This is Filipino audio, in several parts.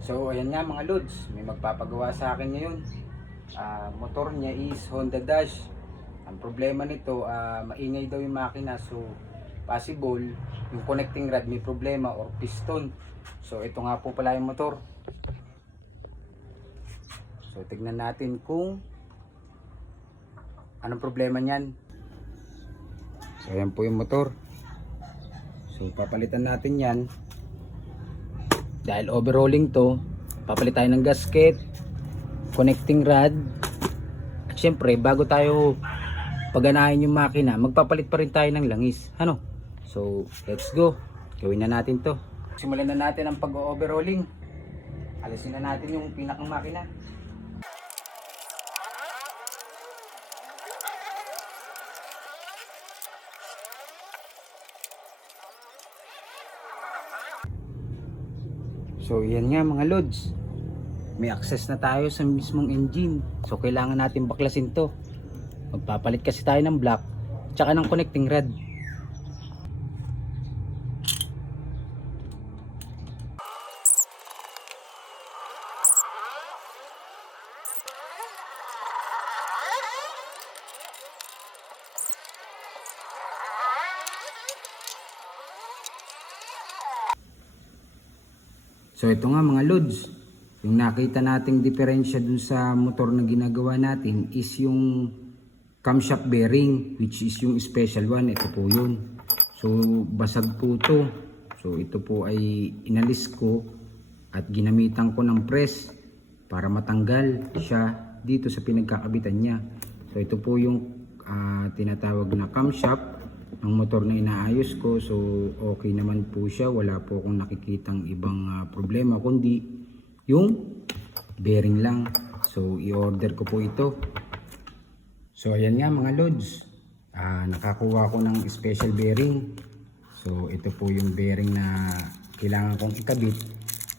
So ayan nga mga lods, may magpapagawa sa akin ngayon. Motor niya is Honda Dash. Ang problema nito, maingay daw yung makina, so possible yung connecting rod may problema or piston. So ito nga po pala yung motor. So tignan natin kung anong problema niyan. So ayan po yung motor. So papalitan natin yan. Dahil overhauling to, papalit tayo ng gasket, connecting rod, at syempre bago tayo paganahin yung makina, magpapalit pa rin tayo ng langis. Ano? So let's go, gawin na natin to. Simulan na natin ang pag-overhauling. Alisin na natin yung pinakang makina. So yan nga mga lods, may access na tayo sa mismong engine. So kailangan natin baklasin to. Magpapalit kasi tayo ng block tsaka ng connecting rod. So ito nga mga lods, yung nakita nating diferensya dun sa motor na ginagawa natin is yung camshaft bearing, which is yung special one. Ito po yun. So basag po to. So ito po ay inalis ko at ginamitan ko ng press para matanggal siya dito sa pinagkakabitan niya. So ito po yung tinatawag na camshaft ang motor na inaayos ko. So okay naman po siya, wala po akong nakikitang ibang problema kundi yung bearing lang. So i-order ko po ito. So ayan nga mga lods, nakakuha ko ng special bearing. So ito po yung bearing na kailangan kong ikabit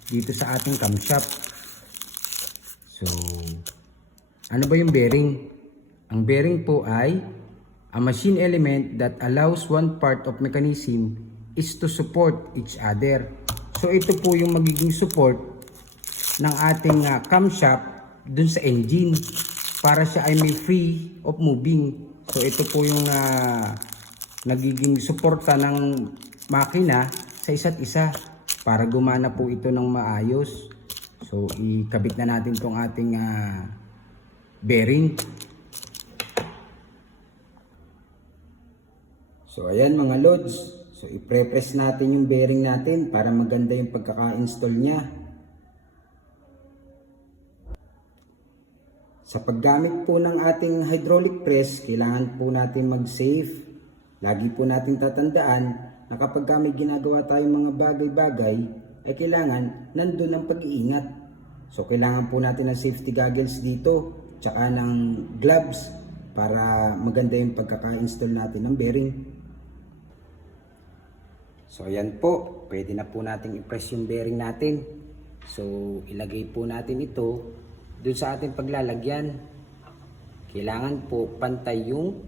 dito sa ating camshaft. So ano ba yung bearing? Ang bearing po ay a machine element that allows one part of mechanism is to support each other. So ito po yung magiging support ng ating camshaft dun sa engine para siya ay may free of moving. So ito po yung nagiging suporta ng makina sa isa't isa para gumana po ito ng maayos. So ikabit na natin tong ating bearing. So ayan mga lods, so i-pre-press natin yung bearing natin para maganda yung pagkaka-install niya. Sa paggamit po ng ating hydraulic press, kailangan po natin mag-safe. Lagi po natin tatandaan na kapag may ginagawa tayong mga bagay-bagay, ay kailangan nandun ang pag-iingat. So kailangan po natin ng safety goggles dito, tsaka ng gloves para maganda yung pagkaka-install natin ng bearing. So ayan po, pwede na po nating i-press yung bearing natin. So ilagay po natin ito dun sa ating paglalagyan. Kailangan po pantay yung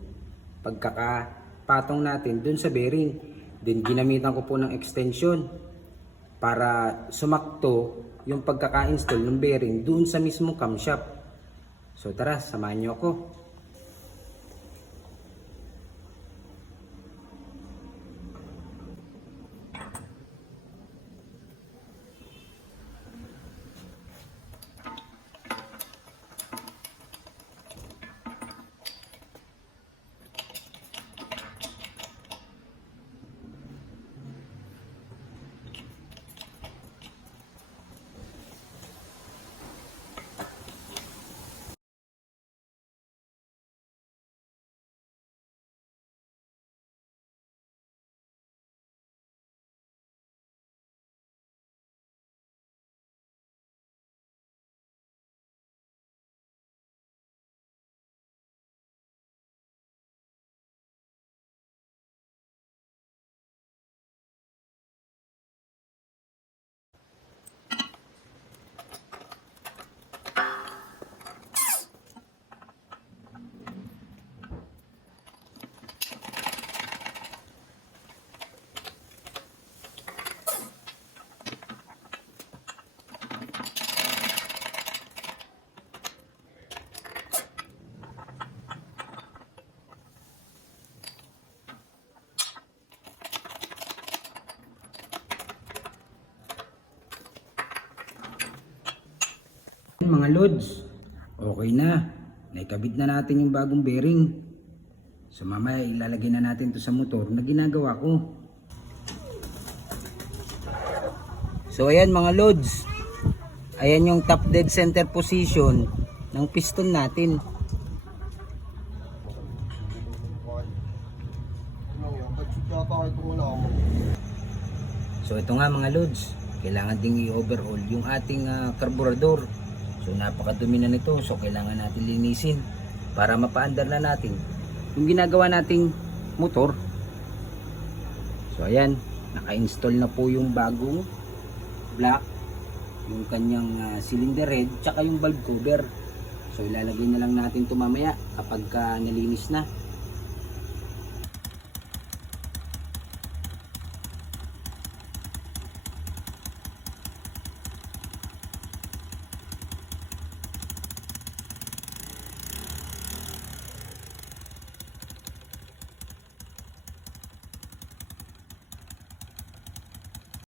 pagkakapatong natin dun sa bearing. Then ginamitan ko po ng extension para sumakto yung pagkaka-install ng bearing dun sa mismong camshaft. So tara, samahan nyo ako. Mga lods, okay na. Naikabit na natin yung bagong bearing. So mamaya ilalagay na natin to sa motor na ginagawa ko. So ayan mga lods. Ayan yung top dead center position ng piston natin. So ito nga mga lods, kailangan ding i-overhaul yung ating carburetor. So napakadumi na nito, so kailangan natin linisin para mapaandar na natin yung ginagawa nating motor. So ayan, naka-install na po yung bagong block, yung kanyang cylinder head, tsaka yung valve cover. So ilalagay na lang natin ito mamaya kapag nalinis na.